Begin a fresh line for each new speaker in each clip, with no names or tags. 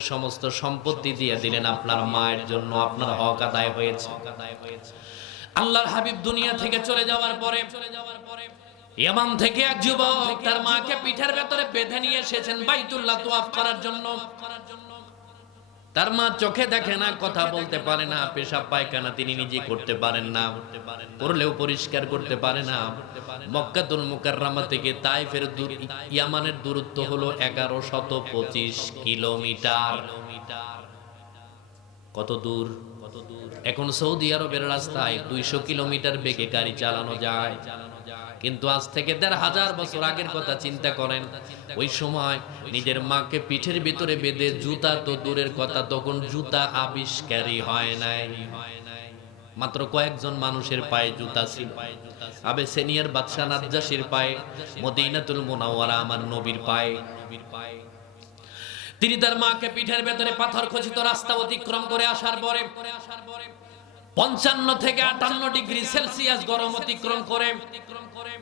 সমস্ত সম্পত্তি দিয়ে দিলেন আপনার মায়ের জন্য, আপনার হক আদায় হয়েছে। আল্লাহর হাবিব দুনিয়া থেকে চলে যাওয়ার পরে চলে যাওয়ার পরে ইয়ামান থেকে এক যুবক তার মাকে পিঠের ভেতরে বেঁধে নিয়ে এসেছেন বাইতুল্লাহ তোয়াফ করার জন্য। তার মা চোখে দেখে না, কথা বলতে পারে না, পেশাব পায়খানা তিনি নিজে করতে পারেন না, করলেও পরিষ্কার করতে পারে না। মক্কাতুল মুকাররামা থেকে তাইফের ইয়ামানের দূরত্ব হলো এগারো শত পঁচিশ কিলোমিটার। কত দূর কত দূর? এখন সৌদি আরবের রাস্তায় দুইশো কিলোমিটার বেগে গাড়ি চালানো যায়। কিন্তু আজ থেকে দেড় হাজার বছর আগের কথা চিন্তা করেন। ওই সময় নিজের মাকে পিঠের ভিতরে বেঁধে জুতা তো দূরের কথা, তখন জুতা আবিষ্কারই হয় নাই। মাত্র কয়েকজন মানুষের পায়ে জুতা ছিল। আবে সিনিয়র বাদশাহ নাজ্জাসির পায়ে, মদিনাতুল মুনাওয়ারা আমার নবীর পায়ে। তিনি তার মাকে পিঠের ভেতরে পাথর খচিত রাস্তা অতিক্রম করে আসার পরে পঞ্চান্ন থেকে আটান্ন ডিগ্রি সেলসিয়াস গরম অতিক্রম করে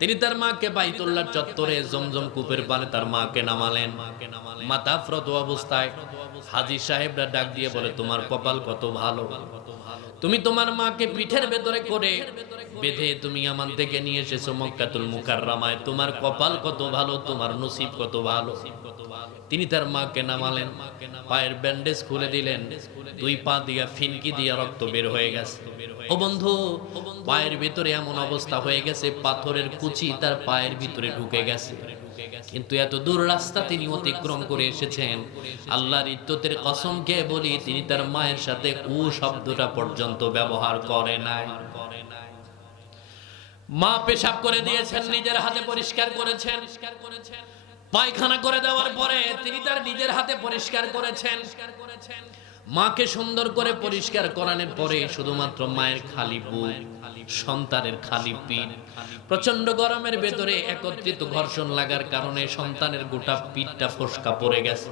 তিনি তার মাকে বাইতুল্লাহ চত্বরে জমজম কূপের পানে তার মাকে নামালেন। মাতা ফ্রত অবস্থায় হাজি সাহেবরা ডাক দিয়ে বলে, তোমার কপাল কত ভালো। তুমি তোমার মাকে পিঠের ভেতরে করে বেঁধে তুমি আমার থেকে নিয়ে এসেছ মক্কাতুল মুকাররামায়। তোমার কপাল কত ভালো, তোমার নসিব কত ভালো। তিনি তার মাকে নামালেন, পায়ের ব্যান্ডেজ খুলে দিলেন, দুই পা দিয়া ফিনকি দিয়া রক্ত বের হয়ে গেছে। ও বন্ধু, পায়ের ভিতরে এমন অবস্থা হয়ে গেছে, পাথরের কুচি তার পায়ের ভিতরে ঢুকে গেছে। কিন্তু এত দূর রাস্তা তিনি অতিক্রম করে এসেছেন। আল্লাহর ইজ্জতের কসমকে বলি, তিনি তার মায়ের সাথে উ শব্দটা পর্যন্ত ব্যবহার করে নাই। মা পেশাব করে দিয়েছেন, নিজের হাতে পরিষ্কার করেছেন। পায়খানা করে দেওয়ার পরে তিনি তার নিজের হাতে পরিষ্কার করেছেন। মাকে সুন্দর করে পরিষ্কার করানোর পরে শুধুমাত্র মায়ের খালি বুক, সন্তানের খালি পিঠ প্রচণ্ড গরমের ভেতরে একত্রিত ঘর্ষণ লাগার কারণে সন্তানের গোটা পিঠটা ফসকা পড়ে গেছে।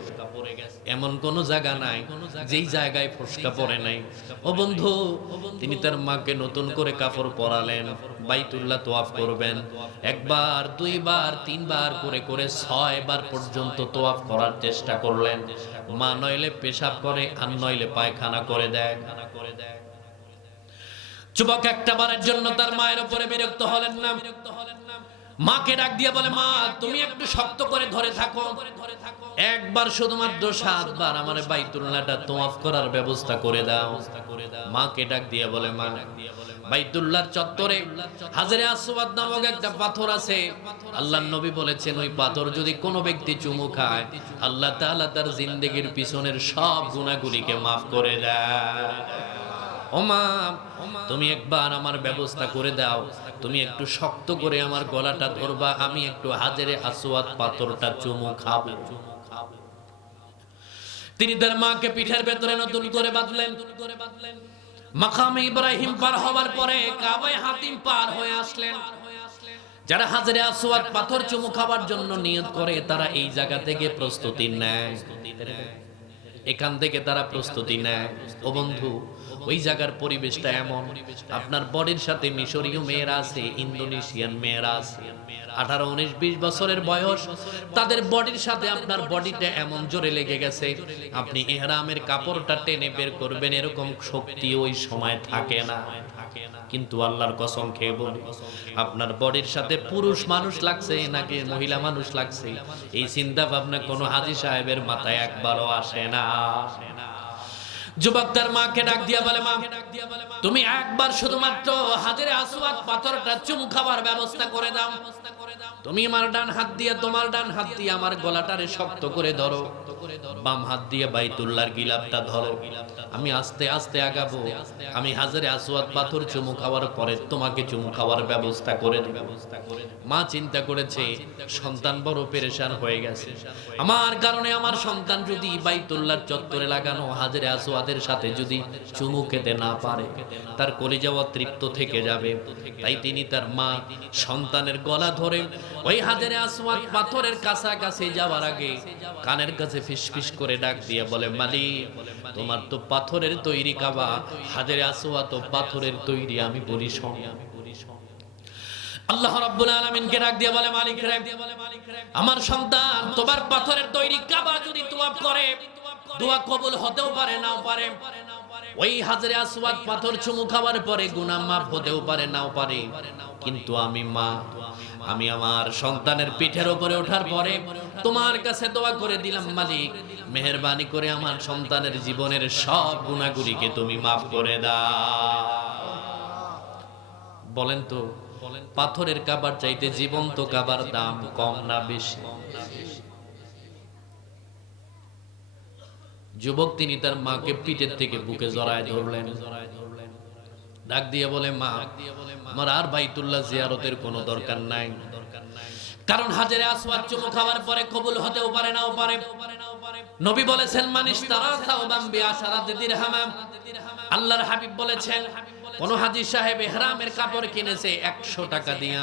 এমন কোন জায়গা নাই, যেই জায়গায় ফসকা পড়ে নাই। ও বন্ধু, তিনি তার মাকে নতুন করে কাপড় পরালেন, বাইতুল্লাহ তোয়াফ করবেন। একবার, দুইবার, তিনবার করে করে ছয়বার পর্যন্ত তোয়াফ করার চেষ্টা করলেন। মা নইলে পেশাব করে, আর নইলে পায়খানা করে দেয়। যুবক একটা বারের জন্য তার মায়ের উপরে বিরক্ত হলেন না। মাকে ডাক দিয়ে বলে, মা, তুমি একটু শক্ত করে ধরে থাকো। একবার শুধুমাত্র সাতবার আমার বাইতুল্লাহটা তোয়াফ করার ব্যবস্থা করে দাও। মাকে ডাক দিয়ে বলে, মা বাইতুল্লাহর চত্বরে হাজারে আসওয়াদ নামক একটা পাথর আছে। আল্লাহর নবী বলেছেন, ওই পাথর যদি কোনো ব্যক্তি চুমু খায়, আল্লাহ তাআলা তার জিন্দেগির পিছনের সব গুনাহগুলিকে মাফ করে দেয়। তুমি একবার আমার ব্যবস্থা করে দাও, তুমি একটু শক্ত করে আমার গলাটা ধরবা, আমি একটু হাজারে আসওয়াদ পাথরটা চুমু খাব। তিনি তার মাকে পিঠের ভেতরে নতুন করে বাঁধলেন। মাকামে ইব্রাহিম পার হওয়ার পরে কাবায় হাতিম পার হয়ে আসলেন। যারা হাজারে আসওয়াদ পাথর চুমু খাবার জন্য নিয়ত করে, তারা এই জায়গা থেকে প্রস্তুতি নেয়। এখান থেকে তারা প্রস্তুতি নেয়। ও বন্ধু, ওই জায়গার পরিবেশটা এমন। আপনার বডির সাথে মিশরীয় মেয়েরা আছে, ইন্দোনেশিয়ান মেয়েরা আছে। আঠারো, উনিশ, বিশ বছরের বয়স, তাদের বডির সাথে আপনার বডিটা এমন জোরে লেগে গেছে, আপনি এহরামের কাপড়টা টেনে বের করবেন, এরকম শক্তি ওই সময় থাকে না। কিন্তু আল্লাহর কসম খেয়ে বলি, আপনার বডির সাথে পুরুষ মানুষ লাগছে নাকি মহিলা মানুষ লাগছে, এই চিন্তা ভাবনা কোনো হাজি সাহেবের মাথায় একবারও আসে না। যুবক তার মাকে ডাক দিয়া বলে, মা, তুমি একবার শুধুমাত্র হাজারে আসওয়াদ পাথরটা চুমু খাবার ব্যবস্থা করে দাও। তুমি আমার ডান হাত দিয়ে তোমার ডান হাত দিয়ে আমার গলাটারে শক্ত করে ধরো। বাম হাত দিয়ে বাইতুল্লাহর গিলাপটা ধরো। আমি আস্তে আস্তে আগাবো। আমি হাজারে আসওয়াদ পাথর চুমু খাওয়ার পরে তোমাকে চুমু খাওয়ার ব্যবস্থা করে মা চিন্তা করেছে, সন্তান বড় পেরেশান হয়ে গেছে। আমার কারণে আমার সন্তান যদি বাইতুল্লার চত্বরে লাগানো, হাজারে আসওয়াদের সাথে যদি চুমু খেতে না পারে, তার কলিজাওয়া তৃপ্ত থেকে যাবে। তাই তিনি তার মা সন্তানের গলা ধরে ওই হাজারে আসওয়াদ পাথরের কাছাকাছি যাওয়ার আগে কানের কাছে ফিসফিস করে ডাক দিয়ে বলে, মালিক, তোমার তো পাথরের তৈরি কাবা হাজারে আসওয়াদ তো পাথরের তৈরি আমি বলি শোন আল্লাহ রাব্বুল আলামিনকে ডাক দিয়ে বলে, মালিক রে, আমার সন্তান, তোমার পাথরের তৈরি কাবা যদি তোমার করে, দোয়া কবুল হতেও পারে, নাও পারে। ওই পাথর চুমু খাওয়ার পরে গুনাহ মাফ হতেও পারে, নাও পারে। কিন্তু আমি মা আমি আমার সন্তানের পিঠের উপরে ওঠার পরে তোমার কাছে দোয়া করে দিলাম, মালিক। মেহেরবানি করে আমার সন্তানের জীবনের সব গুণাগুলিকে তুমি মাফ করে দাও। বলেন তো, পাথরের কাবার চাইতে জীবন্ত কাবার দাম কম না বেশি? যুবক তিনি তার মাকে পিঠের থেকে বুকে জড়ায় ধরলেন। ডাক দিয়ে বলে, মা, আমার আর বাইতুল্লাহ জিয়ারতের কোনো দরকার নাই। কারণ হাজারে আসওয়াদ চুমু খাওয়ার পরে কবুল হতেও পারে নাও পারে। নবী বলেছেন, মানিস তারা সাওবাম দিদির হামাম আল্লাহর হাবিব বলেছেন, কোন হাজি সাহেব এহরামের কাপড় কিনেছে 100 টাকা দিয়া।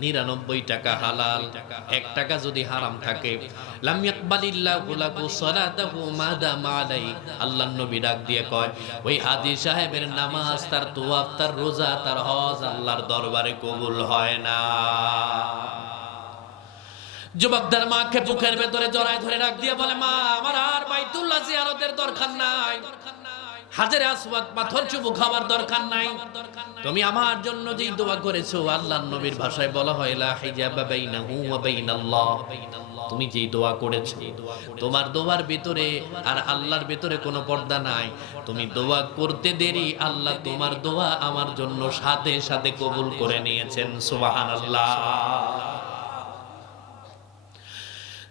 99 টাকা হালাল। এক টাকা যদি হারাম থাকে। লাম ইয়াকবালিল্লাহু লাহু সালাতাহু মাদামা আলাই আল্লাহর নবী ডাক দিয়ে কয়, ওই হাজি সাহেবের নামাজ, তার তার রোজা, তার হজ আল্লাহর দরবারে কবুল হয় না। যুবকদের মাকে বুকের ভেতরে জড়ায় ধরে রাখ দিয়ে বলে, মা, আমার আর বাইতুল্লাহ জিয়ারতের দরকার নাই। হাজারে আসওয়াদ, পাথর চুবু খাওয়ার দরকার নাই। তুমি আমার জন্য যেই দোয়া করেছ, আল্লাহর নবীর ভাষায় বলা হয়, লা হিজাবা বাইনাহু ওয়া বাইনাল্লাহ। তুমি যেই দোয়া করেছ, তোমার দোয়ার ভিতরে আর আল্লাহর ভিতরে কোনো পর্দা নাই। তুমি দোয়া করতে দেরি, আল্লাহ তোমার দোয়া আমার জন্য সাথে সাথে কবুল করে নিয়েছেন। সুবহানাল্লাহ।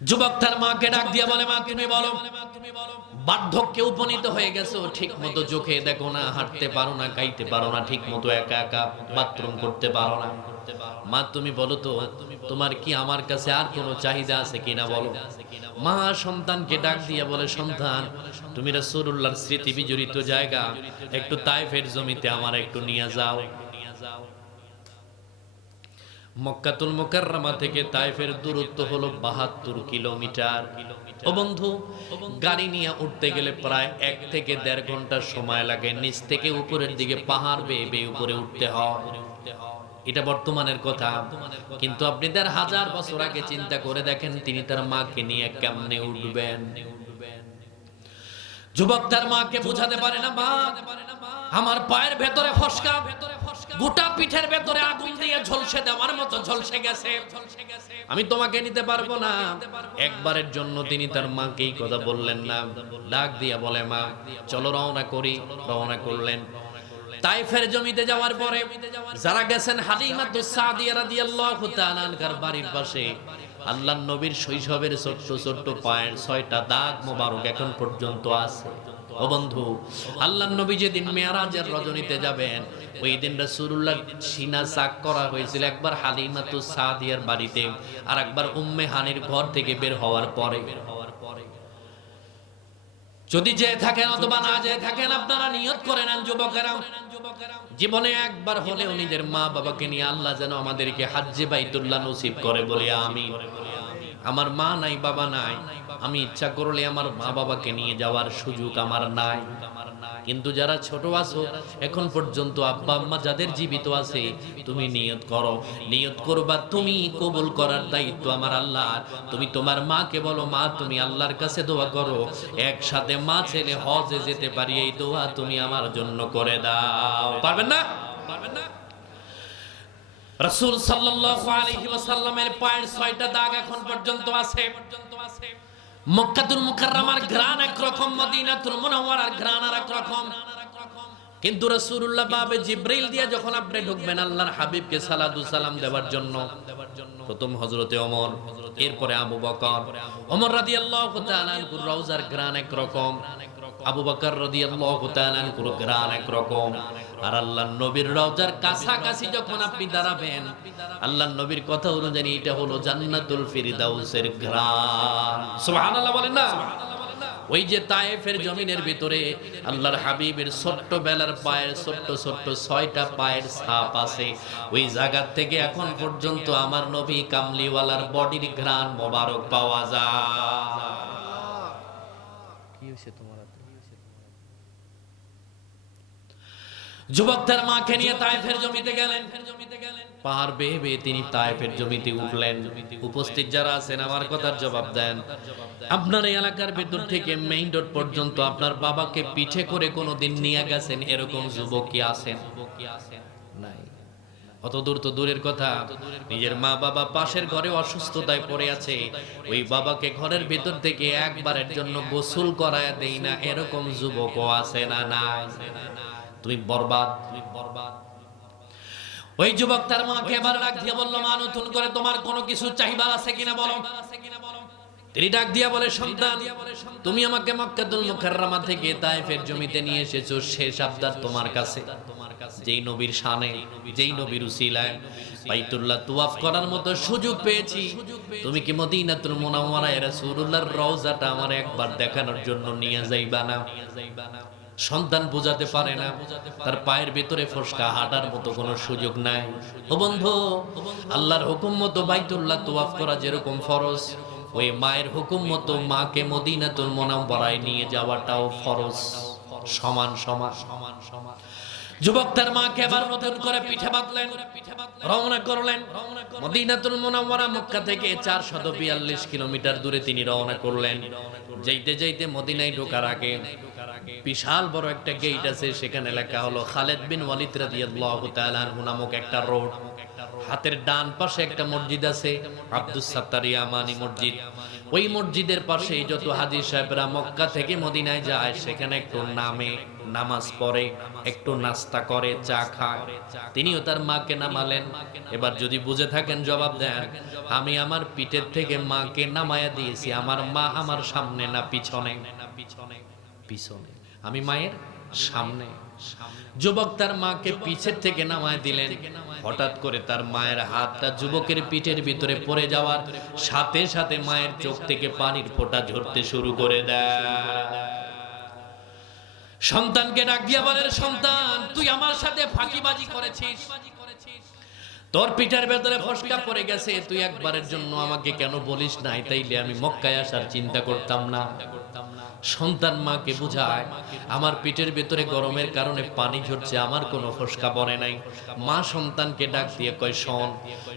যুবক তার মাকে ডাক দিয়ে বলে, মা, তুমি বলো, বার্ধক্যে উপনীত হয়ে গেছো ঠিক মতো চোখে দেখো না, হাঁটতে পারো না খাইতে পারো না ঠিক মতো একা একা বাথরুম করতে পারো না। মা, তুমি বলো তো, তোমার কি আমার কাছে আর কোনো চাহিদা আছে কিনা বলো? মা সন্তানকে ডাক দিয়ে বলে, সন্তান, তুমি রাসূলুল্লাহর স্মৃতি বিজড়িত জায়গা, একটু তাইফের জমিতে আমার একটু নিয়ে যাও। মক্কাতুল মোকাররমা থেকে তাইফের দূরত্ব হলো বাহাত্তর কিলোমিটার। ও বন্ধু, গাড়ি নিয়ে উঠতে গেলে প্রায় এক থেকে দেড় ঘণ্টা সময় লাগে। নিচ থেকে উপরের দিকে পাহাড় বেয়ে বেয়ে উপরে উঠতে হয়। এটা বর্তমানের কথা। কিন্তু আপনি দেড় হাজার বছর আগে চিন্তা করে দেখেন, তিনি তার মাকে নিয়ে কেমনে উঠবেন। যুবক তার মাকে বুঝাতে পারে না, মা, আমার পায়ের ভেতরে ফসকা গোটা পিঠের ভেতরে আগুন দিয়ে ঝলসে দেওয়ার মতো ঝলসে গেছে। আমি তোমাকে নিতে পারব না। একবারের জন্য তিনি তার মাকে এই কথা বললেন না। ডাক দিয়া বলে, মা, চলো রওনা করি। রওনা করলেন। তাইফের জমিতে যাওয়ার পরে যারা গেছেন হালিমাতু সাদিয়া রাদিয়াল্লাহু তাআলা আনহার বাড়ির পাশে আল্লাহ নবীর শৈশবের ছোট্ট ছোট্ট পায়ের ছয়টা দাগ মোবারক এখন পর্যন্ত আছে। ও বন্ধু, আল্লাহ নবী যেদিন মেয়ারাজের রজনীতে যাবেন, ওই দিন রাসূলুল্লাহ সিনা চাক করা হয়েছিল একবার হালিমাতু সাদিয়ার বাড়িতে আর একবার উম্মে হানির ঘর থেকে বের হওয়ার পরে। বের হওয়ার পরে যদি যে থাকেন অথবা না যে থাকেন, আপনারা নিয়ত করে নেন যুবকেরা জীবনে একবার হলেও নিজের মা বাবাকে নিয়ে আল্লাহ যেন আমাদেরকে হাজ্জে বাইতুল্লাহ নসিব করে বলে আমি আমার মা নাই, বাবা নাই। আমি ইচ্ছা করলে আমার মা বাবাকে নিয়ে যাওয়ার সুযোগ আমার নাই। কিন্তু যারা ছোট আছো, এখন পর্যন্ত আব্বা আম্মা যাদের জীবিত আছে, তুমি নিয়ত করো। নিয়ত করবা তুমি, কবুল করার দায়িত্ব আমার আল্লাহ তুমি তোমার মাকে বলো, মা, তুমি আল্লাহর কাছে দোয়া করো। একসাথে মা ছেলে হজে যেতে পারি, এই দোয়া তুমি আমার জন্য করে দাও। পারবেন না পারবেন না? রাসূল ওয়াসাল্লামের পায়ের ছয়টা দাগ এখন পর্যন্ত আছে। মক্কাতুল মুকাররমার ঘ্রাণ একরকম, মদিনাতুল মুনাওয়ারার ঘ্রাণ আর একরকম। কিন্তু রাসূলুল্লাহ বাবে জিব্রাইল দিয়ে যখন আপনি ঢুকবেন, আল্লাহর হাবিবকে সালাতু সালাম দেওয়ার জন্য। প্রথম হযরতে ওমর, এরপরে আবু বকর। ওমর রাদিয়াল্লাহু তাআলা রওজার ঘ্রাণ একরকম। আবু বকর রাদিয়াল্লাহু তাআলা আনহুর ঘ্রাণ একরকম। আর আল্লাহর নবীর রওজার কাছাকাছি যখন আপনি দাঁড়াবেন আল্লাহর নবীর কথা অনুযায়ী এটা হলো জান্নাতুল ফিরদাউসের ঘ্রাণ সুবহানাল্লাহ বলেন না? ওই যে তায়েফের জমিনের ভিতরে আল্লাহর হাবিবের ছোট্ট বেলার পায়ের ছোট্ট ছোট্ট ছয়টা পায়ের ছাপ আছে, ওই জায়গা থেকে এখন পর্যন্ত আমার নবী কামলিওয়ালার বডির ঘ্রাণ মোবারক পাওয়া যায়।
কি হয়েছে তোমার? হাতে?
যুবক তার মাকে নিয়ে তায়েফের জমিতে গেলেন। পাহাড় বেয়ে বেয়ে তিনি তায়েফের জমিতে উঠলেন। উপস্থিত যারা আছেন, আমার কথার জবাব দেন। আপনার এই এলাকার ভেতর থেকে মেইন রোড পর্যন্ত আপনার বাবাকে পিঠে করে কোনোদিন নিয়ে গেছেন এরকম যুবক কি আছেন? নাই। অত দূর তো দূরের কথা। নিজের মা বাবা পাশের ঘরে অসুস্থতায় পড়ে আছে। ওই বাবাকে ঘরের ভেতর থেকে একবারের জন্য গোসল করায় দেই না, এরকম যুবকও আছে না নাই? তুই বরবাদ তুই বরবাদ। ওই যুবক তার মাকে এবার ডাক দিয়ে বলল, মা, নতুন করে তোমার কোনো কিছু চাহিদা আছে কিনা বলো? তিনি ডাক দিয়া বলে, সন্তান, তুমি আমাকে মক্কাতুল মুকাররমা থেকে তায়েফের জমিতে নিয়ে এসেছ শেষ আবদার তোমার কাছে। যেই নবীর শানে, যেই নবীর উসিলায় বাইতুল্লাহ তুওয়াফ করার মতো সুযোগ পেয়েছি। তুমি কি মদিনাতুল মুনাওয়ারায় রাসূলুল্লাহর রওজাটা আমার একবার দেখানোর জন্য নিয়ে যাইবা না? সন্তান বোঝাতে পারে না। তার পায়ের ভিতরে ফসকা হাঁটার মতো কোনো সুযোগ নাই। ও বন্ধু, আল্লাহর হুকুম মতো বাইতুল্লাহ তোয়াফ করা যেরকম ফরজ, ওই মায়ের হুকুম মতো মাকে মদিনাতুল মোনাম্বরায় নিয়ে যাওয়াটাও ফরজ। সমান সমান সমান সমান। যুবক তার মাকে আবার নতুন করে পিঠে বাঁধলেন, রওনা করলেন। মদিনাতুল মুনাওয়ারা মক্কা থেকে চারশত বিয়াল্লিশ কিলোমিটার দূরে তিনি রওনা করলেন। যেতে যেতে মদিনায় ঢোকার আগে বিশাল বড় একটা গেট আছে, সেখানে লেখা হলো খালেদ বিন ওয়ালিদ রাদিয়াল্লাহু তাআলা নামক একটা রোড হাতের ডান পাশে একটা মসজিদ আছে, আব্দুস সাত্তার ইয়ামানি মসজিদ। ওই মসজিদের পাশে যত হাজি সাহেবরা মক্কা থেকে মদিনায় যায়, সেখানে একটু নামে, নামাজ পড়ে, একটু নাস্তা করে, চা খায়। তিনিও তার মাকে নামালেন। এবার যদি বুঝে থাকেন, জবাব দেন, আমি আমার পিঠের থেকে মাকে নামায়া দিয়েছি, আমার মা আমার সামনে না, পিছনে? পিছনে। আমি মায়ের সামনে। যুবক তার মাকে পিছের থেকে নামায় দিলেন। হঠাৎ করে তার মায়ের হাতটা যুবকের পিঠের ভিতরে পড়ে যাওয়ার সাথে সাথে মায়ের চোখ থেকে পানির ফোঁটা ঝরতে শুরু করে দেয়। সন্তানকে ডাক দিয়া বলেন, সন্তান, তুই আমার সাথে ফাঁকিবাজি করেছিস? তোর পিঠের ভেতরে ফসকা পড়ে গেছে, তুই একবারের জন্য আমাকে কেন বলিস নাই? তাইলে আমি মক্কায় আসার চিন্তা করতাম না। সন্তান মাকে বুঝায়, আমার পিঠের ভেতরে গরমের কারণে পানি ঝরছে, আমার কোনো ফসকা পড়ে নাই। মা সন্তানকে ডাক দিয়ে কয়, শোন,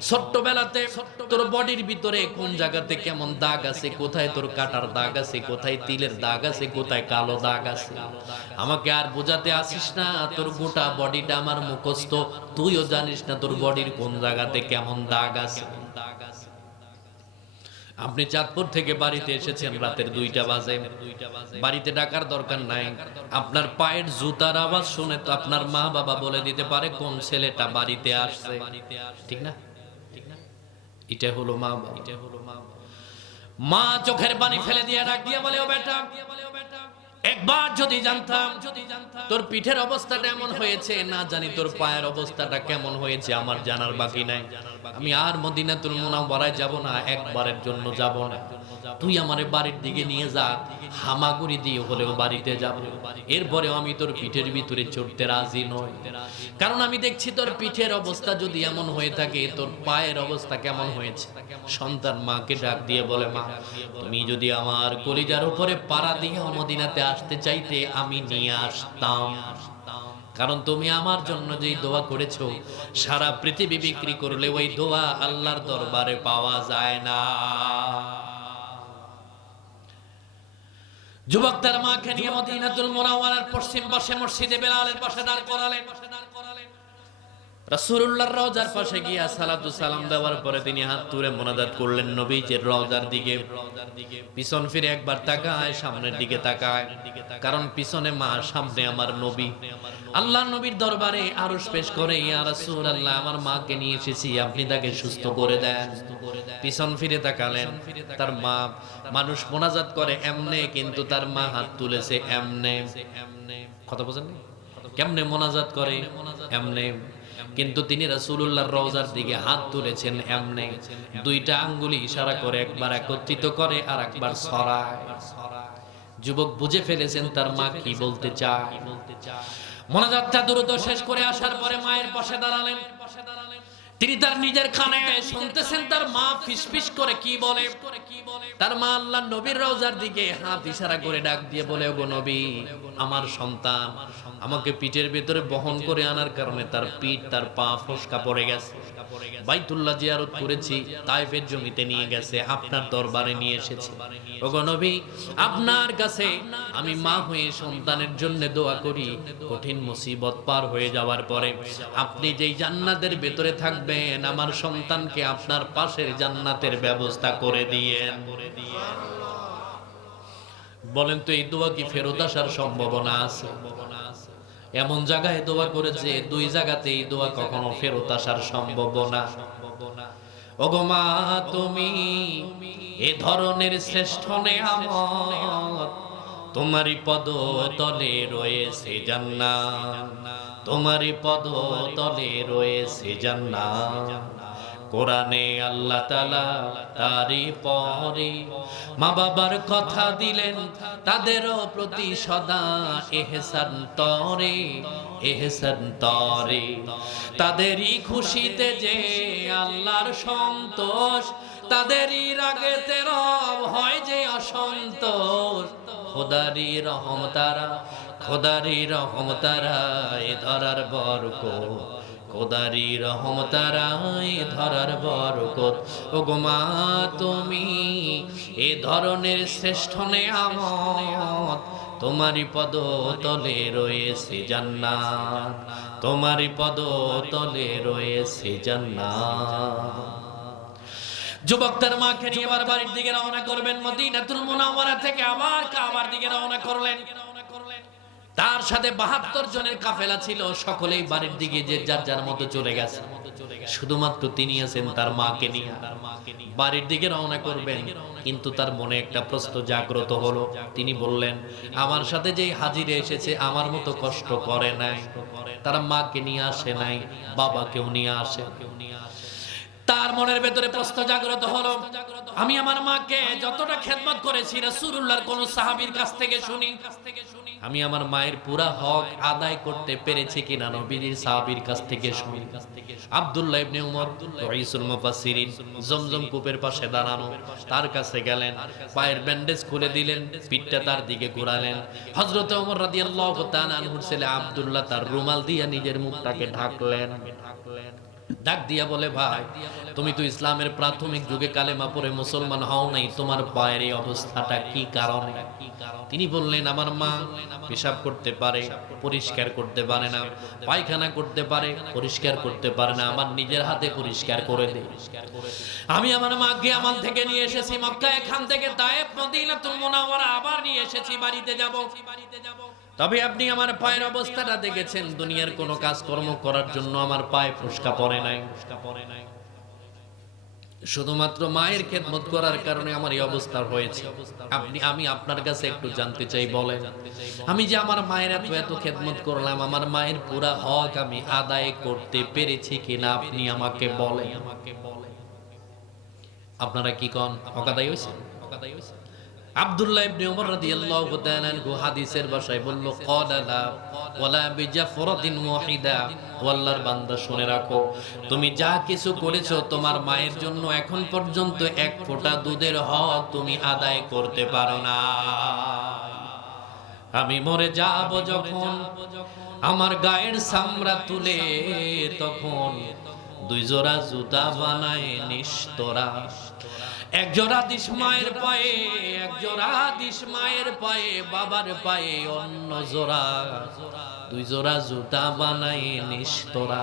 ছোট্টবেলাতে তোর বডির ভিতরে কোন জায়গাতে কেমন দাগ আছে? কোথায় তোর কাটার দাগ আছে? কোথায় তিলের দাগ আছে? কোথায় কালো দাগ আছে? আমাকে আর বোঝাতে আসিস না, তোর গোটা বডিটা আমার মুখস্থ। তুইও জানিস না তোর বডির কোন জায়গাতে কেমন দাগ আছে? আপনি চাঁদপুর থেকে বাড়িতে এসেছেন রাতের দুইটা বাজে। বাড়িতে ডাকার দরকার নাই। আপনার পায়ের জুতার আওয়াজ শুনে তো আপনার মা বাবা বলে দিতে পারে কোন ছেলেটা বাড়িতে আসছে। ঠিক না? এটা হলো মা বাবা। এটা হলো মা মা চোখের পানি ফেলে দিয়ে ডাক দিয়ে বলে, ও বেটা একবার যদি জানতাম তোর পিঠের অবস্থাটা এমন হয়েছে, না জানি তোর পায়ের অবস্থাটা কেমন হয়েছে, আমার জানার বাকি নাই। আমি আর মদিনাতুল মুনাওয়ারায় যাব না, একবারের জন্য যাব না। তুই আমার বাড়ির দিকে নিয়ে যা, হামাগুড়ি দিয়ে হলেও বাড়িতে যাব। এরপরেও আমি তোর পিঠের ভিতরে চড়তে রাজি নই। কারণ আমি দেখছি তোর পিঠের অবস্থা যদি এমন হয়ে থাকে, তোর পায়ের অবস্থা কেমন হয়েছে? সন্তান মাকে ডাক দিয়ে বলে, মা, তুমি যদি আমার কলিজার উপরে পাড়া দিয়ে মদিনাতে আসতে চাইতে, আমি নিয়ে আসতাম। কারণ তুমি আমার জন্য যেই দোয়া করেছ, সারা পৃথিবী বিক্রি করলে ওই দোয়া আল্লাহর দরবারে পাওয়া যায় না। যুবক তার মাকে নিয়ে মদিনাতুল মুনাওয়ারার পশ্চিম পাশে মসজিদে বেলালের পাশে দাঁড় করালেন। রাসূলুল্লাহর রওজার পাশে গিয়া সালাতু সালাম দেওয়ার পরে তিনি হাত তুলে মোনাজাত করলেন নবীজির রওজার দিকে। পিছন ফিরে একবার তাকায়, সামনের দিকে তাকায়, কারণ পিছনে মা, সামনে আমার নবী। আল্লাহ নবীর দরবারে আরশ পেশ করে, ইয়া রাসূলুল্লাহ, আমার মাকে নিয়ে এসেছি, আপনি তাকে সুস্থ করে দেন। পিছন ফিরে তাকালেন, তার মা, মানুষ মোনাজাত করে এমনে, কিন্তু তার মা হাত তুলেছে এমনে। কথা বোঝেন কেমনে মোনাজাত করে? এমনে। কিন্তু তিনি রাসূলুল্লাহর রওজার দিকে হাত তুলেছেন এমনে। দুইটা আঙ্গুলি ইশারা করে একবার একত্রিত করে আর একবার সরায়। যুবক বুঝে ফেলেছেন তার মা কি বলতে চায়। দ্রুত শেষ করে আসার পরে মায়ের পাশে দাঁড়ালেন। তিনি তার নিজের কানে শুনতেছেন তার মা ফিসফিস করে কি বলে। তার মা আল্লাহ নবীর রওজার দিকে হাত ইশারা করে ডাক দিয়ে বলে, ওগো নবী, আমার সন্তান আমাকে পিঠের ভেতরে বহন করে আনার কারণে তার পিঠ, তার পা ফসকা পড়ে গেছে। বাইতুল্লাহ জিয়ারত করেছি, তাইফের জমিতে নিয়ে গেছে, আপনার দরবারে নিয়ে এসেছে। নবী, আপনার কাছে আমি মা হয়ে সন্তানের জন্য দোয়া করি, কঠিন মুসিবত পার হয়ে যাওয়ার পরে আপনি যেই জান্নাতের ভেতরে থাকবেন, আমার সন্তানকে আপনার পাশের জান্নাতের ব্যবস্থা করে দিয়েন। বলেন তো, এই দোয়া কি ফেরত আসার সম্ভাবনা আছে? এমন জায়গায় দোয়া করেছে, দুই জায়গাতেই দোয়া কখনো ফেরত আসার সম্ভাবনা। ওগো মা, তুমি এ ধরনের শ্রেষ্ঠ নেয়ামত তোমারই পদ তলে রয়েছে জান্নাত। তোমারই পদ তলে রয়েছে জান্নাত। কোরআনে আল্লাহ তালা তারই পরে মা বাবার কথা দিলেন, তাদেরও প্রতি সদা এহসান তরে এহসান তরে। তাদেরই খুশিতে যে আল্লাহর সন্তোষ, তাদেরই রাগেতে রব হয় যে অসন্তোষ। খোদারি রহম তারা খোদারি রহম তারা, এ ধরার বরকত। খোদারি রহম তারাই ধরার বরকত। ও গোমা তুমি এ ধরনের শ্রেষ্ঠ নেয়ামত তোমারই পদ তলে রয়েছে জান্নাত। তোমারই পদ তলে রয়েছে জান্নাত। যুবক তার মাকে নিয়ে আবার বাড়ির দিকে রওনা করবেন। মদিনাতুল মুনাওয়ারা থেকে আবার কাবার দিকে রওনা করলেন। তার সাথে বাহাত্তর জনের কাফেলা ছিল, সকলেই বাড়ির দিকে যে যার যার মতো চলে গেছে। শুধুমাত্র তিনি আছেন তার মাকে নিয়ে। বাড়ির দিকে রওনা করবেন, কিন্তু তার মনে একটা প্রশ্ন জাগ্রত হলো। তিনি বললেন, আমার সাথে যেই হাজিরে এসেছে, আমার মতো কষ্ট করে নাই। তারা মাকে নিয়ে আসে নাই, বাবাকেও নিয়ে আসে। তার মনের ভেতরে প্রশ্ন জাগ্রত হলো, আমি আমার মাকে যতটা খেদমত করেছি রাসূলুল্লাহর কোন সাহাবীর কাছ থেকে শুনি, আমি আমার মায়ের পুরা হক আদায় করতে পেরেছি কিনা নবীর সাহাবীর কাছ থেকে শুনি। আব্দুল্লাহ ইবনে উমর, রাইসুল মুফাসসিরিন, জমজম কূপের পাশে দাঁড়ানো, তার কাছে গেলেন, পায়ের ব্যান্ডেজ খুলে দিলেন, পিঠটা তার দিকে ঘোরালেন। হযরত ওমর রাদিয়াল্লাহু তাআলা আনহুর ছেলে আব্দুল্লাহ তার রুমাল দিয়ে নিজের মুখটাকে ঢাকলেন। ডাক দিয়া বলে, ভাই, তুমি তো ইসলামের প্রাথমিক যুগে কালেমা পড়ে মুসলমান হও নাই, তোমার পায়ের এই অবস্থাটা কি কারণে? তিনি বললেন, আমার মা পেশাব করতে পারে, পরিষ্কার করতে পারে না, পায়খানা করতে পারে, পরিষ্কার করতে পারে না, আমার নিজের হাতে পরিষ্কার করে দে। আমি আমার মাকে আমার থেকে নিয়ে এসেছি মক্কা এখান থেকে তায়েব মদিনাতুল মুনাওয়ারা আবার নিয়ে এসেছি বাড়িতে যাব বাড়িতে যাব। তবে আপনি আমার পায়ের অবস্থাটা দেখেছেন, দুনিয়ার কোনো কাজকর্ম করার জন্য আমার পায়ে ফুসকা পড়ে নাই। ফুসকা নাই শুধুমাত্র মায়ের খেদমত করার কারণে আমার এই অবস্থা হয়েছে। আপনি, আমি আপনার কাছে একটু জানতে চাই, বলেন। আমি যে আমার মায়ের এত এত খেদমত করলাম, আমার মায়ের পুরা হক আমি আদায় করতে পেরেছি কিনা আপনি আমাকে বলেন। আমাকে বলেন আপনারা কি কন? হক আদায় হয়েছে হক হয়েছে বলল শুনে রাখো, তুমি যা কিছু তোমার মায়ের জন্য এখন পর্যন্ত এক ফোঁটা দুধের তুমি আদায় করতে পারো না। আমি মরে যাব যখন আমার গায়ের সামরা তুলে তখন দুই জোড়া জুতা বানায় নিস্তরা এক জোড়া দিস মায়ের পায়ে, এক জোড়া দিস মায়ের পায়ে, বাবার পায়ে অন্য জোড়া। দুই জোড়া জুতা বানাই নিস্তরা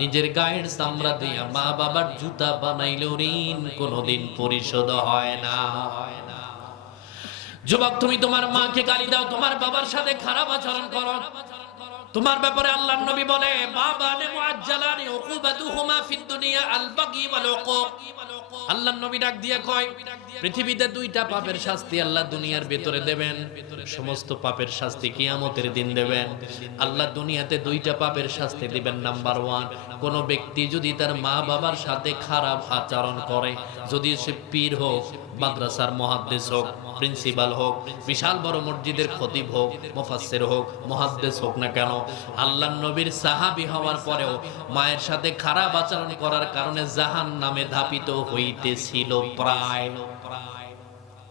নিজের গায়ের চামড়া দিয়া মা বাবার জুতা বানাইলেও ঋণ কোনোদিন পরিশোধ হয় না। যুবক, তুমি তোমার মাকে গালি দাও, তোমার বাবার সাথে খারাপ আচরণ করো। তোমার ব্যাপারে আল্লাহর নবী বলে মুআজ্জালানি উকুবাতুহুমা ফিদ দুনিয়া আল বাগি ওয়াল উকুক আল্লাহর নবী ডাক দিয়ে কয়, পৃথিবীতে দুইটা পাপের শাস্তি আল্লাহ দুনিয়ার দেবেন। সমস্ত পাপের শাস্তি কিয়ামতের দিন দেবেন। আল্লাহ দুনিয়াতে দুইটা পাপের শাস্তি দিবেন, নাম্বার ওয়ান, কোন ব্যক্তি যদি তার মা বাবার সাথে খারাপ আচরণ করে, যদি সে পীর হোক, মাদ্রাসার মহাদ্দেশ হোক প্রিন্সিপাল হোক, বিশাল বড় মসজিদের খতিব হোক, মুফাসসির হোক, মুহাদ্দিস হোক না কেন আল্লাহ নবীর সাহাবী হওয়ার পরেও মায়ের সাথে খারাপ আচরণ করার কারণে জাহান নামে ধাপিত হইতেছিল প্রায়।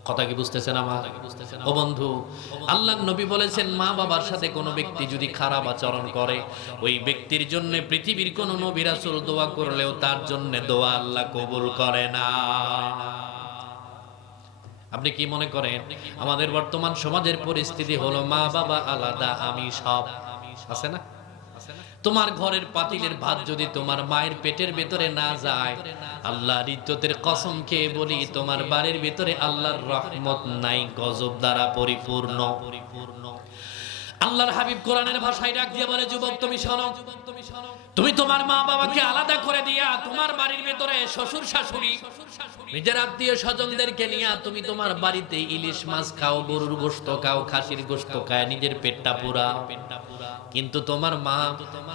কথা কি বুঝতেছেন আমার? ও বন্ধু আল্লাহ নবী বলেছেন, মা বাবার সাথে কোনো ব্যক্তি যদি খারাপ আচরণ করে, ওই ব্যক্তির জন্য পৃথিবীর কোন নবী রাসূল দোয়া করলেও তার জন্য দোয়া আল্লাহ কবুল করে না। আপনি কি মনে করেন? আমাদের বর্তমান সমাজের পরিস্থিতি হলো মা বাবা আলাদা, আমি সব। আছে না? তোমার ঘরের পাতিলের ভাত যদি তোমার মায়ের পেটের ভেতরে না যায়, আল্লাহর ইজ্জতের কসম খেয়ে বলি, তোমার বাড়ির ভেতরে আল্লাহর রহমত নাই, গজব দ্বারা পরিপূর্ণ। পরিপূর্ণ আল্লাহর হাবিব কোরআনের ভাষায় ডাক দিয়ে বলে, যুবক, তুমি শোনো। তুমি তোমার মা বাবাকে আলাদা করে দিয়া তোমার বাড়ির ভেতরে শ্বশুর শাশুড়ি শ্বশুর শাশুড়ি নিজের আত্মীয় স্বজনদেরকে নিয়ে তুমি তোমার বাড়িতে ইলিশ মাছ খাও, গরুর গোশত খাও, খাসির গোশত খায়, নিজের পেটটা পুরা। কিন্তু তোমার মা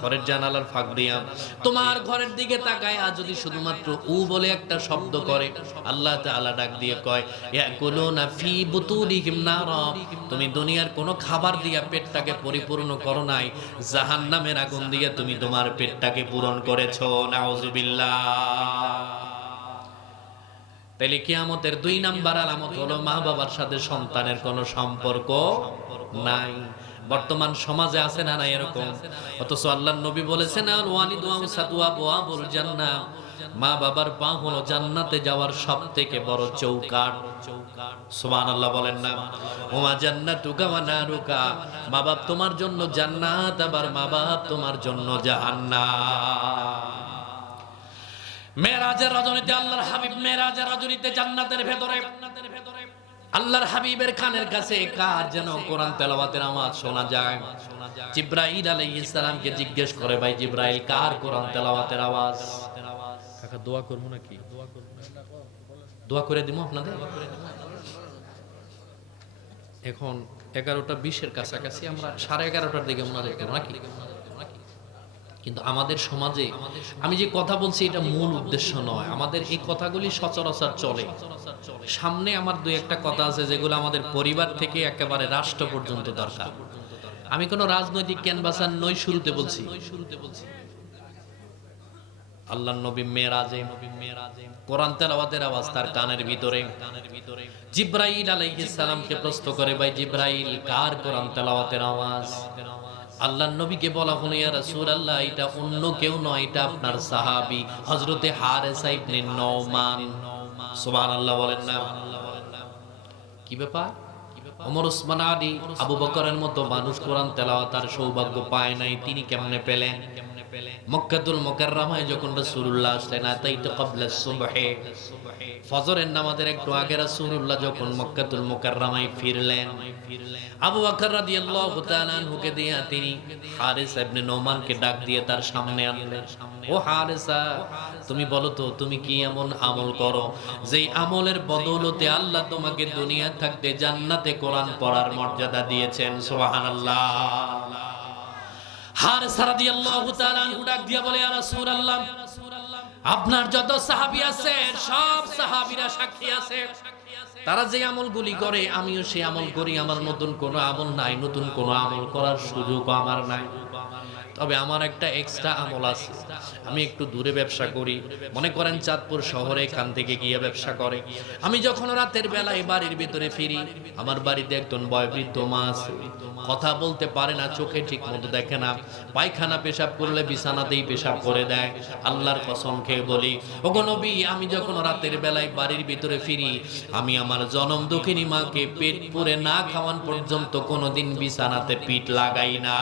ঘরের জানালার ফাঁক দিয়া তোমার ঘরের দিকে তাকায় আর যদি শুধুমাত্র উ বলে একটা শব্দ করে, আল্লাহ তাআলা ডাক দিয়ে কয়, ইয়াকুলুনা ফি বুতুনিহিম নারা। তুমি দুনিয়ার কোনো খাবার দিয়া পেটটাকে পরিপূর্ণ করো নাই, জাহান্নামের আগুন দিয়ে তুমি তোমার পেটটাকে পূরণ করেছ। নাউজুবিল্লাহ। তাইলে কিয়ামতের দুই নাম্বার আলামত হলো মা বাবার সাথে সন্তানের কোনো সম্পর্ক নাই। বর্তমান সমাজে আছে না না এরকম? অথচ আল্লাহ নবী বলেছেন, আল ওয়ালিদু আমসাতুয়া বুয়াবুল জান্নাহ। মা বাবার পা হলো জান্নাতে যাওয়ার সব থেকে বড় চৌকাট সুবহানাল্লাহ বলেন না। ওমা জান্নাতুকা ওয়া নারুকা। মা বাপ তোমার জন্য জান্নাত, আবার মা বাপ তোমার জন্য জাহান্নাম। মেরাজের রজনীতে আল্লাহর হাবিব মেরাজের রজনীতে জান্নাতের ভেতরে। আল্লাহর হাবিবের কানের কাছে কার যেন কোরআন তেলাওয়াতের আওয়াজ শোনা যায়? জিব্রাইল আলাইহিস সালামকে জিজ্ঞেস করে ভাই জিব্রাইল কার কোরআন তেলাওয়াতের আওয়াজ? কাকা দোয়া করব নাকি? দোয়া করব দোয়া করে দিমু আপনাদের? এখন এগারোটা বিশের কাছাকাছি আমরা সাড়ে এগারোটার দিকে মনে করব নাকি? কিন্তু আমাদের সমাজে আমি যে কথা বলছি এটা মূল উদ্দেশ্য নয়। আমাদের এই কথাগুলি সচরাচর চলে। সামনে আমার দুই একটা কথা আছে যেগুলো আমাদের পরিবার থেকে একেবারে রাষ্ট্র পর্যন্ত দরকার। আমি কোনো রাজনৈতিক ক্যানভাসার নই শুরুতে বলছি। আল্লাহ নবী মেরাজে, কোরআন আওয়াজ তার কানের ভিতরে। জিব্রাইল আলাইহিস সালামকে প্রশ্ন করে, ভাই জিব্রাইল, কার কোরআন তেলাওয়াতের আওয়াজ? আল্লাহর নবীকে বলা হলো, ইয়া রাসূলুল্লাহ, এটা অন্য কেউ নয়, এটা আপনার সাহাবী হযরতে হারেসা ইবনে নওমান। সুবহানাল্লাহ বলেন না। কি ব্যাপার? ওমর, ওসমান আলী আবু বকরের মতো মানুষ কোরআন তেলাওয়াতার সৌভাগ্য পায় নাই, তিনি কেমনে পেলেন? মক্কাতুল মুকাররমায় যখন রাসূলুল্লাহ আসলেন, আতাইতু ক্বাবলা সুবহে? ফজরের নামাজের একটু আগে রাসূলুল্লাহ যখন মক্কাতুল মুকাররমায় ফিরলেন, আবু বকর রাদিয়াল্লাহু তাআলা আনহুকে দিয়ে তিনি হারিস ইবনে নোমানকে ডাক দিয়ে তার সামনে আনলেন। ও হারিসা, তুমি বলো তো, তুমি কি এমন আমল করো যেই আমলের বদৌলতে আল্লাহ তোমাকে দুনিয়া থাকতে জান্নাতে কোরআন পড়ার মর্যাদা দিয়েছেন? সুবহানাল্লাহ। হার সারাদি আল্লাহ ডাক দিয়া বলে, ইয়া রাসূলুল্লাহ আপনার যত সাহাবি আছে, সব সাহাবিরা সাক্ষী আছে। তারা যে আমলগুলি করে, আমিও সেই আমল করি। আমার নতুন কোনো আমল নাই, নতুন কোনো আমল করার সুযোগ আমার নাই। তবে আমার একটা এক্সট্রা আমল আছে। আমি একটু দূরে ব্যবসা করি। মনে করেন চাঁদপুর শহরে এখান থেকে গিয়ে ব্যবসা করে। আমি যখন রাতের বেলায় বাড়ির ভিতরে ফিরি, আমার বাড়িতে একজন বয়বৃদ্ধ মা আছে। কথা বলতে পারে না, চোখে ঠিক মতো দেখে না। পায়খানা পেশাব করলে বিছানাতেই পেশাব করে দেয়। আল্লাহর কসম খেয়ে বলি, ওগো নবী, আমি যখন রাতের বেলায় বাড়ির ভিতরে ফিরি, আমি আমার জনম দুঃখিনী মাকে পেট পুরে না খাওয়ান পর্যন্ত কোনোদিন বিছানাতে পিঠ লাগাই না।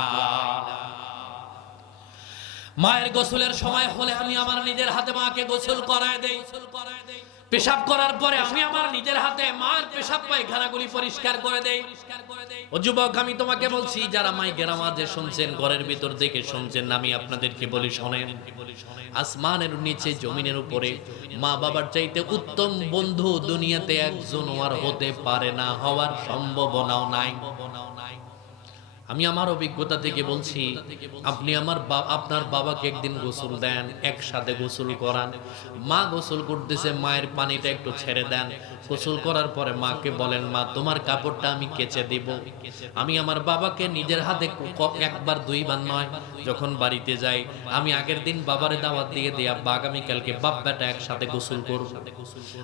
মায়ের গোসলের সময় হলে আমি আমার নিজের হাতে মাকে গোসল করায় দেই। পেশাব করার পরে আমি আমার নিজের হাতে মার পেশাব পায়খানাগুলি পরিষ্কার করে দেই। ও যুবক, আমি তোমাকে বলছি, যারা মাই গেরামাজে শুনছেন, ঘরের ভিতর থেকে শুনছেন, আমি আপনাদেরকে বলি, শোনেন। আসমানের নিচে, জমিনের উপরে মা বাবার চাইতে উত্তম বন্ধু দুনিয়াতে একজন আর হতে পারে না, হওয়ার সম্ভাবনাও নাই। আমি আমার অভিজ্ঞতা থেকে বলছি, আপনি আমার আপনার বাবাকে একদিন গোসল দেন, একসাথে গোসল করান। মা গোসল করতেছে, মায়ের পানিটা একটু ছেড়ে দেন। গোসল করার পরে মাকে বলেন, মা, তোমার কাপড়টা আমি কেচে দেব। আমি আমার বাবাকে নিজের হাতে একবার দুইবার নয়, যখন বাড়িতে যাই, আমি আগের দিন বাবারে দাওয়াত দিয়ে দিয়ে আব্বা আগামীকালকে বাপ বেটা একসাথে গোসল করব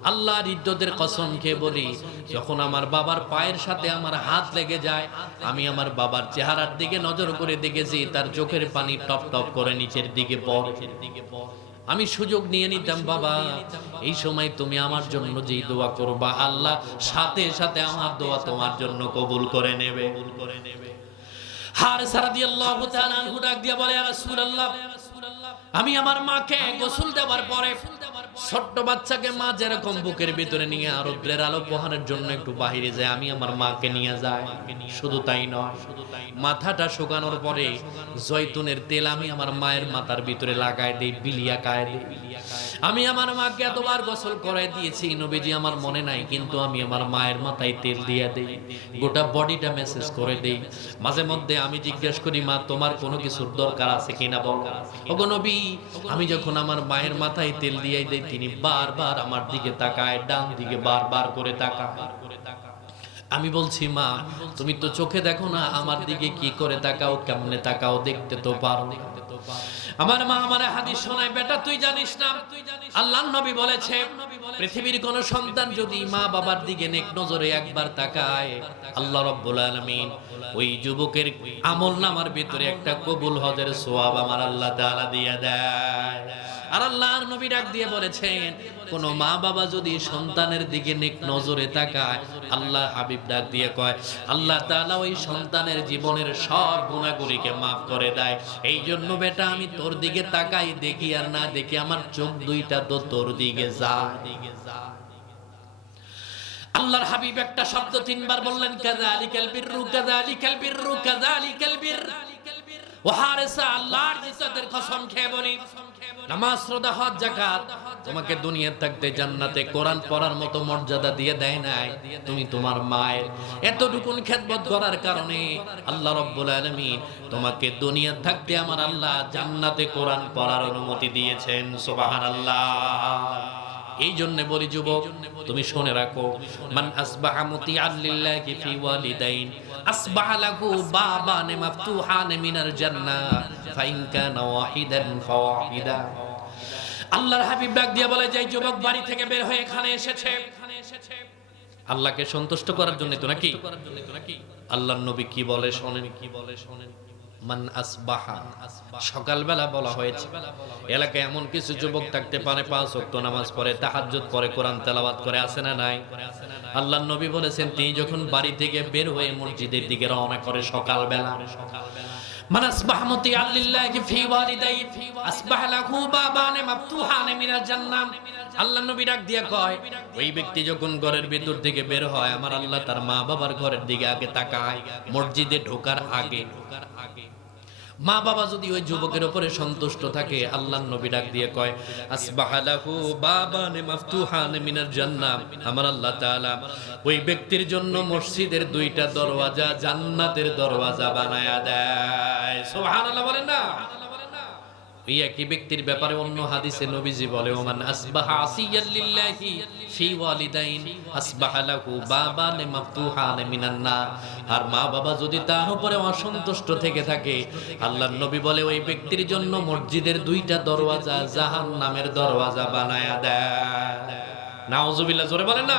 আল্লাহর ইজ্জতের কসম খেয়ে বলি, যখন আমার বাবার পায়ের সাথে আমার হাত লেগে যায়, আমি আমার বাবার চেহারার দিকে নজর করে দেখেছি, তার চোখের পানি টপ টপ করে নিচের দিকে পড়ে। আমি সুযোগ নিয়ে নিতাম, বাবা, এই সময় তুমি আমার জন্য যেই দোয়া করবা, আল্লাহ সাথে সাথে আমার দোয়া তোমার জন্য কবুল করে নেবে। হার সারাদিয়াল্লাহু তাআলা ডাক দিয়া বলে আমি আমার মাকে গোসল দেওয়ার পরে ছোট্ট বাচ্চাকে মা যেরকম বুকের ভিতরে নিয়ে রৌদ্রের আলো পোহানোর জন্য একটু বাহিরে যায়, আমি আমার মাকে নিয়ে যাই। শুধু তাই নয়, মাথাটা শুকানোর পরে জৈতুনের তেল আমি আমার মায়ের মাথার ভিতরে লাগাই দেই, বিলিয়া কায় দেই। আমি আমার মাকে এতবার গোসল করাই দিয়েছি, নবীজি আমার মনে নাই, কিন্তু আমি আমার মায়ের মাথায় তেল দিয়ে দেই, গোটা বডিটা মেসেজ করে দেই। মাঝে মধ্যে আমি জিজ্ঞেস করি, মা, তোমার কোনো কিছুর দরকার আছে কিনা বল? ওগো নবী, আমি যখন আমার মায়ের মাথায় তেল দিয়ে দেই, তিনি বারবার আমার দিকে তাকায়, ডান দিকে বারবার করে তাকায়। আমি বলছি, মা, তুমি তো চোখে দেখো না, আমার দিকে কি করে তাকাও, কেমনে তাকাও, দেখতে তো পারো। আমার মা আমার হাদিস শোনায়, বেটা, তুই জানিস না, আল্লাহ নবী বলেছে, পৃথিবীর কোন সন্তান যদি মা বাবার দিকে নেক নজরে একবার তাকায়, আল্লাহ রব্বুল আলামিন ওই যুবকের আমল নামার ভিতরে একটা কবুল হজের সোয়াব আমার আল্লাহ তাআলা দিয়ে দেয়। আর আল্লাহর নবী ডাক দিয়ে বলেছেন কোন মা বাবা যদি সন্তানের দিকে নেক নজরে তাকায় আল্লাহ হাবিব ডাক দিয়ে কয়, আল্লাহ তাআলা ওই সন্তানের জীবনের সব গুণাগুলিকে মাফ করে দেয়। এই জন্য বেটা আমি তোর দিকে তাকাই, দেখি আর না দেখি আমার চোখ দুইটা তো তোর দিকে যায়। আল্লাহর হাবিব একটা শব্দ তিনবার বললেন, কাযালিকাল বিররু কাযালিকাল বিররু, কাযালিকাল বির ওয়াহারেসা আল্লাহর ইজ্জতের কসম খেয়ে বলি। নামাজ রোজা হজ, যাকাত তোমাকে দুনিয়ায় থাকতে জান্নাতে কোরআন পড়ার মতো মর্যাদা দিয়ে দেয় নাই। তুমি তোমার মায়ের এতটুকুন খেদমত করার কারণে আল্লাহ রব্বুল আলামিন তোমাকে দুনিয়া থাকতে আমার আল্লাহ জান্নাতে কোরআন পড়ার অনুমতি দিয়েছেন। সুবহানাল্লাহ। এই জন্য বলি যুবক, তুমি শুনে রাখো, মান আসবাহা মুতিআন লিল্লাহি ফি ওয়ালিদাইন আল্লাহর হাবিব ডাক দিয়ে বলে যে যুবক বাড়ি থেকে বের হয়ে এখানে এসেছে, আল্লাহকে সন্তুষ্ট করার জন্য তো নাকি? আল্লাহর নবী কি বলে শোনেন কি বলে শোনেন? সকালবেলা বলা হয়েছে, এলাকায় এমন কিছু যুবক থাকতে পারে পাঁচ নামাজ কোরআন করে আসে না নাই? আল্লাহর নবী বলেছেন, তিনি যখন বাড়ি থেকে বের হয়ে মসজিদের দিকে রওনা করে সকালবেলা আল্লাহ ওই ব্যক্তি যখন ঘরের ভিতর থেকে বের হয়, আমার আল্লাহ তার মা বাবার ঘরের দিকে আগে তাকায়, মসজিদে ঢোকার আগে ঢোকার আগে। মা বাবা যদি ওই যুবকের উপরে সন্তুষ্ট থাকে, আল্লাহ নবী ডাক দিয়ে কয়, আসবাহালাহু বাবানে মাফতুহান মিনার জান্নাম আমার আল্লাহ তাআলা ওই ব্যক্তির জন্য মসজিদের দুইটা দরওয়াজা জান্নাতের দরওয়াজা বানায়া দেয়। সুবহানাল্লাহ বলেন না? এই একই ব্যক্তির ব্যাপারে অন্য হাদিসে নবীজি বলে, ওমান আসিয়াল লিল্লাহি ফি ওয়ালিদাইন লাহু বাবান মাফতুহান মিনান নার। আর মা বাবা যদি তার উপরে অসন্তুষ্ট থেকে থাকে, আল্লাহর নবী বলে, ওই ব্যক্তির জন্য মসজিদের দুইটা দরওয়াজা জাহান্নামের দরওয়াজা বানায়া দেয়। নাউজুবিল্লাহ, জোরে বলেন না?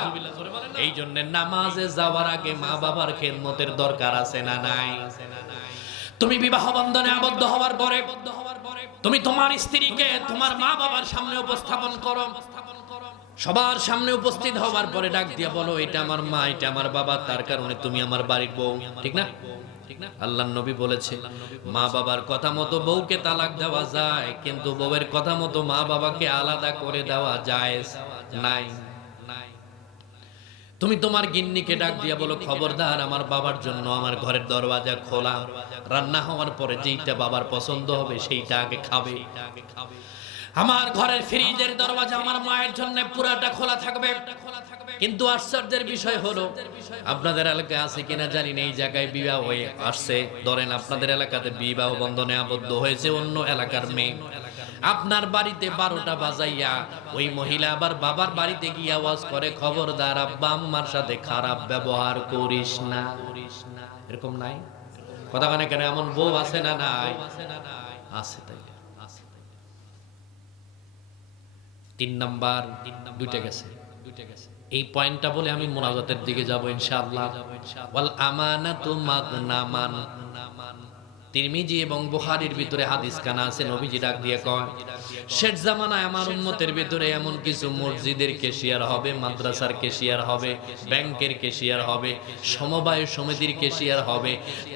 এই জন্য নামাজে যাওয়ার আগে মা বাবার খেদমতের দরকার আছে না নাই? তুমি বিবাহ বন্ধনে আবদ্ধ হওয়ার পরে, তুমি তোমার স্ত্রীকে তোমার মা বাবার সামনে উপস্থাপন করো। সবার সামনে উপস্থিত হওয়ার পরে ডাক দিয়া বলো, এটা আমার মা, এটা আমার বাবা, তার কারণে তুমি আমার বাড়ির বউ। ঠিক না? আল্লাহ নবী বলেছে, মা বাবার কথা মতো বউকে তালাক দেওয়া যায়, কিন্তু বউয়ের কথা মতো মা বাবাকে আলাদা করে দেওয়া যায় নাই। তুমি তোমার গিন্নিকে ডাক দিয়া বলো, খবরদার, আমার বাবার জন্য আমার ঘরের দরওয়াজা খোলা। রান্না হওয়ার পরে যেইটা বাবার পছন্দ হবে, সেইটা আগে খাবে। আমার ঘরের ফ্রিজের দরওয়াজা আমার মায়ের জন্য পুরাটা খোলা থাকবে। কিন্তু আশ্চর্যের বিষয় হলো, আপনাদের এলাকায় আছে কিনা জানি এই জায়গায় বিবাহ হয়ে আসছে। ধরেন আপনাদের এলাকাতে বিবাহ বন্ধনে আবদ্ধ হয়েছে অন্য এলাকার মেয়ে। আপনার বাড়িতে বারোটা বাজাইয়া ওই মহিলা আবার বাবার বাড়িতে গিয়ে আওয়াজ করে, খবরদার আব্বা, আম্মার সাথে খারাপ ব্যবহার করিস না। এরকম নাই? কথা মানে কেন, এমন বউ আছে না নাই? আছে তাই। তিন নাম্বার দুইটা গেছে। এই পয়েন্টটা বলে আমি মোনাজাতের দিকে যাব ইনশাআল্লাহ। ওয়াল আমানাতু মাগনামান। তিরমিজি এবং বুহারির ভিতরে হাদিস কানা আছে, নবীজি ডাক দিয়ে কয়, শেষ জামানায় আমার উম্মতের ভিতরে এমন কিছু মসজিদের কেশিয়ার হবে, মাদ্রাসার কেশিয়ার হবে, ব্যাংকের কেশিয়ার হবে, সমবায় সমিতির কেশিয়ার হবে।